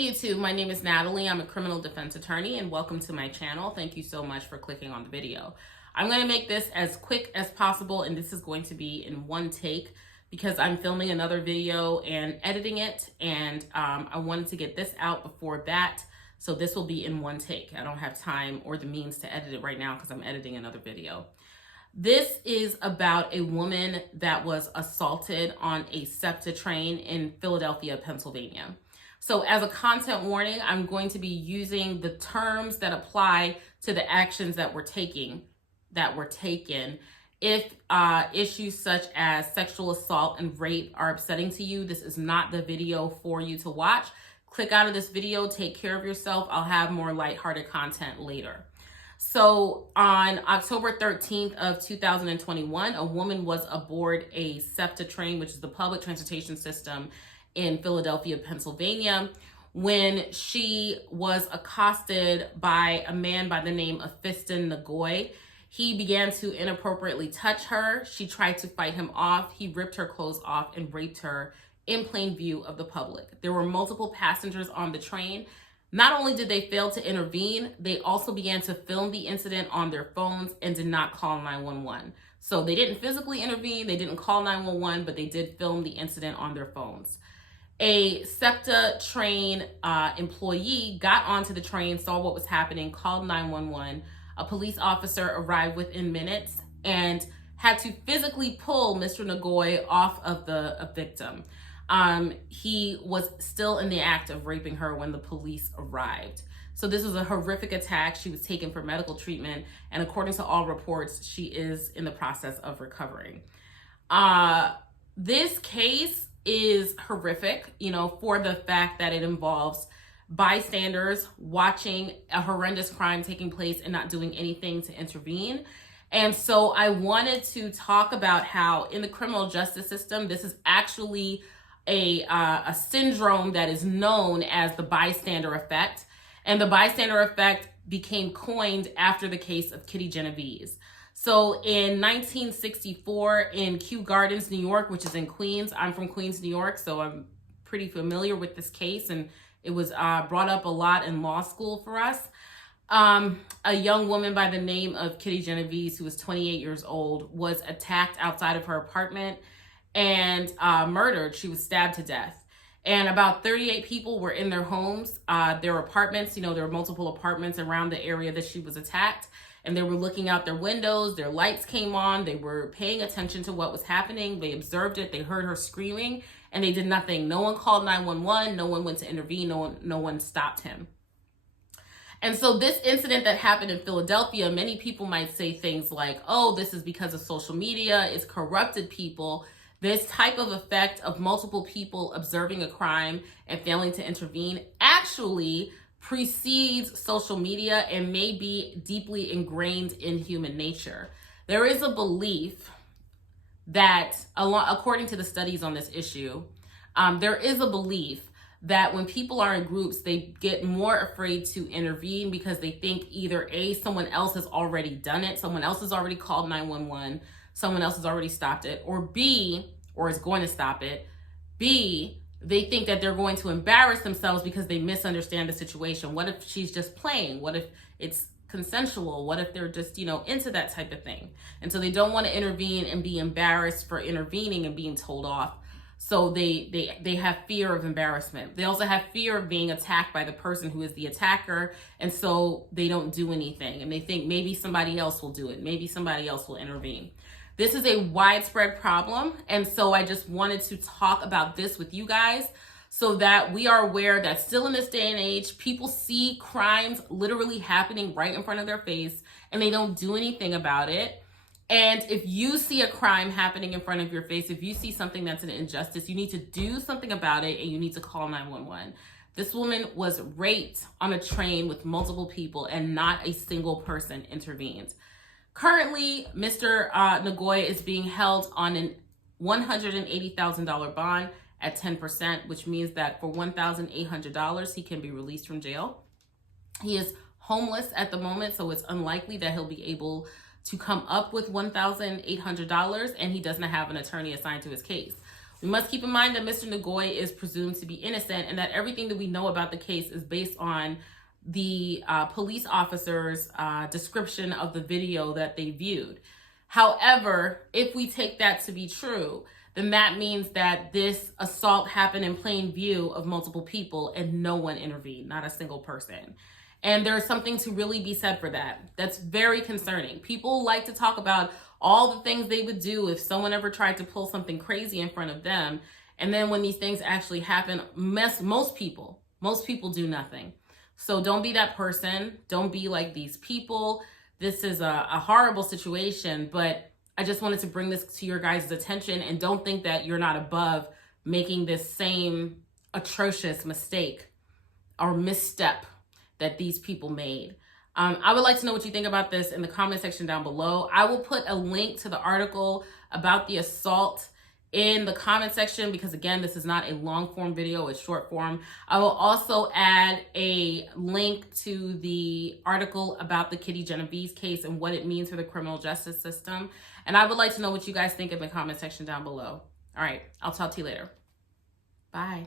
Hey YouTube, my name is Natalie. I'm a criminal defense attorney and welcome to my channel. Thank you so much for clicking on the video. I'm going to make this as quick as possible, and this is going to be in one take because I'm filming another video and editing it, and I wanted to get this out before that, so this will be in one take. I don't have time or the means to edit it right now because I'm editing another video. This is about a woman that was assaulted on a SEPTA train in Philadelphia, Pennsylvania. So as a content warning, I'm going to be using the terms that apply to the actions that were taken. If issues such as sexual assault and rape are upsetting to you, this is not the video for you to watch. Click out of this video, take care of yourself. I'll have more lighthearted content later. So on October 13th of 2021, a woman was aboard a SEPTA train, which is the public transportation system in Philadelphia, Pennsylvania, when she was accosted by a man by the name of bystander. He began to inappropriately touch her. She tried to fight him off. He ripped her clothes off and raped her in plain view of the public. There were multiple passengers on the train. Not only did they fail to intervene, they also began to film the incident on their phones and did not call 911. So they didn't physically intervene, they didn't call 911, but they did film the incident on their phones. A SEPTA train employee got onto the train, saw what was happening, called 911. A police officer arrived within minutes and had to physically pull Mr. Nagoy off of the victim. He was still in the act of raping her when the police arrived. So this was a horrific attack. She was taken for medical treatment, and according to all reports, she is in the process of recovering. This case is horrific, for the fact that it involves bystanders watching a horrendous crime taking place and not doing anything to intervene. And so I wanted to talk about how in the criminal justice system, this is actually a syndrome that is known as the bystander effect. And the bystander effect became coined after the case of Kitty Genovese. So in 1964 in Kew Gardens, New York, which is in Queens, I'm from Queens, New York, so I'm pretty familiar with this case, and it was brought up a lot in law school for us. A young woman by the name of Kitty Genovese, who was 28 years old, was attacked outside of her apartment and murdered. She was stabbed to death. And about 38 people were in their homes, their apartments. There were multiple apartments around the area that she was attacked. And they were looking out their windows, their lights came on, they were paying attention to what was happening, they observed it, they heard her screaming, and they did nothing. No one called 911, no one went to intervene, no one stopped him. And so this incident that happened in Philadelphia, many people might say things like, oh, this is because of social media, it's corrupted people. This type of effect of multiple people observing a crime and failing to intervene actually precedes social media and may be deeply ingrained in human nature. There is a belief that, according to the studies on this issue, there is a belief that when people are in groups, they get more afraid to intervene because they think either A, someone else has already done it, someone else has already called 911, someone else has already stopped it, or B, or is going to stop it, B, they think that they're going to embarrass themselves because they misunderstand the situation. What if she's just playing? What if it's consensual? What if they're just, into that type of thing? And so they don't want to intervene and be embarrassed for intervening and being told off. So they have fear of embarrassment. They also have fear of being attacked by the person who is the attacker. And so they don't do anything. And they think maybe somebody else will do it. Maybe somebody else will intervene. This is a widespread problem, and so I just wanted to talk about this with you guys so that we are aware that still in this day and age, people see crimes literally happening right in front of their face, and they don't do anything about it. And if you see a crime happening in front of your face, if you see something that's an injustice, you need to do something about it, and you need to call 911. This woman was raped on a train with multiple people, and not a single person intervened. Currently, Mr. Nagoy is being held on a $180,000 bond at 10%, which means that for $1,800, he can be released from jail. He is homeless at the moment, so it's unlikely that he'll be able to come up with $1,800, and he does not have an attorney assigned to his case. We must keep in mind that Mr. Ngoy is presumed to be innocent and that everything that we know about the case is based on the police officer's description of the video that they viewed. However, if we take that to be true, then that means that this assault happened in plain view of multiple people and no one intervened, not a single person. And there's something to really be said for that. That's very concerning. People like to talk about all the things they would do if someone ever tried to pull something crazy in front of them. And then when these things actually happen, most people do nothing. So don't be that person. Don't be like these people. This is a horrible situation, but I just wanted to bring this to your guys' attention, and don't think that you're not above making this same atrocious mistake or misstep that these people made. I would like to know what you think about this in the comment section down below. I will put a link to the article about the assault in the comment section because, again, this is not a long form video, it's short form. I will also add a link to the article about the Kitty Genovese case and what it means for the criminal justice system. And I would like to know what you guys think in the comment section down below. All right, I'll talk to you later. Bye.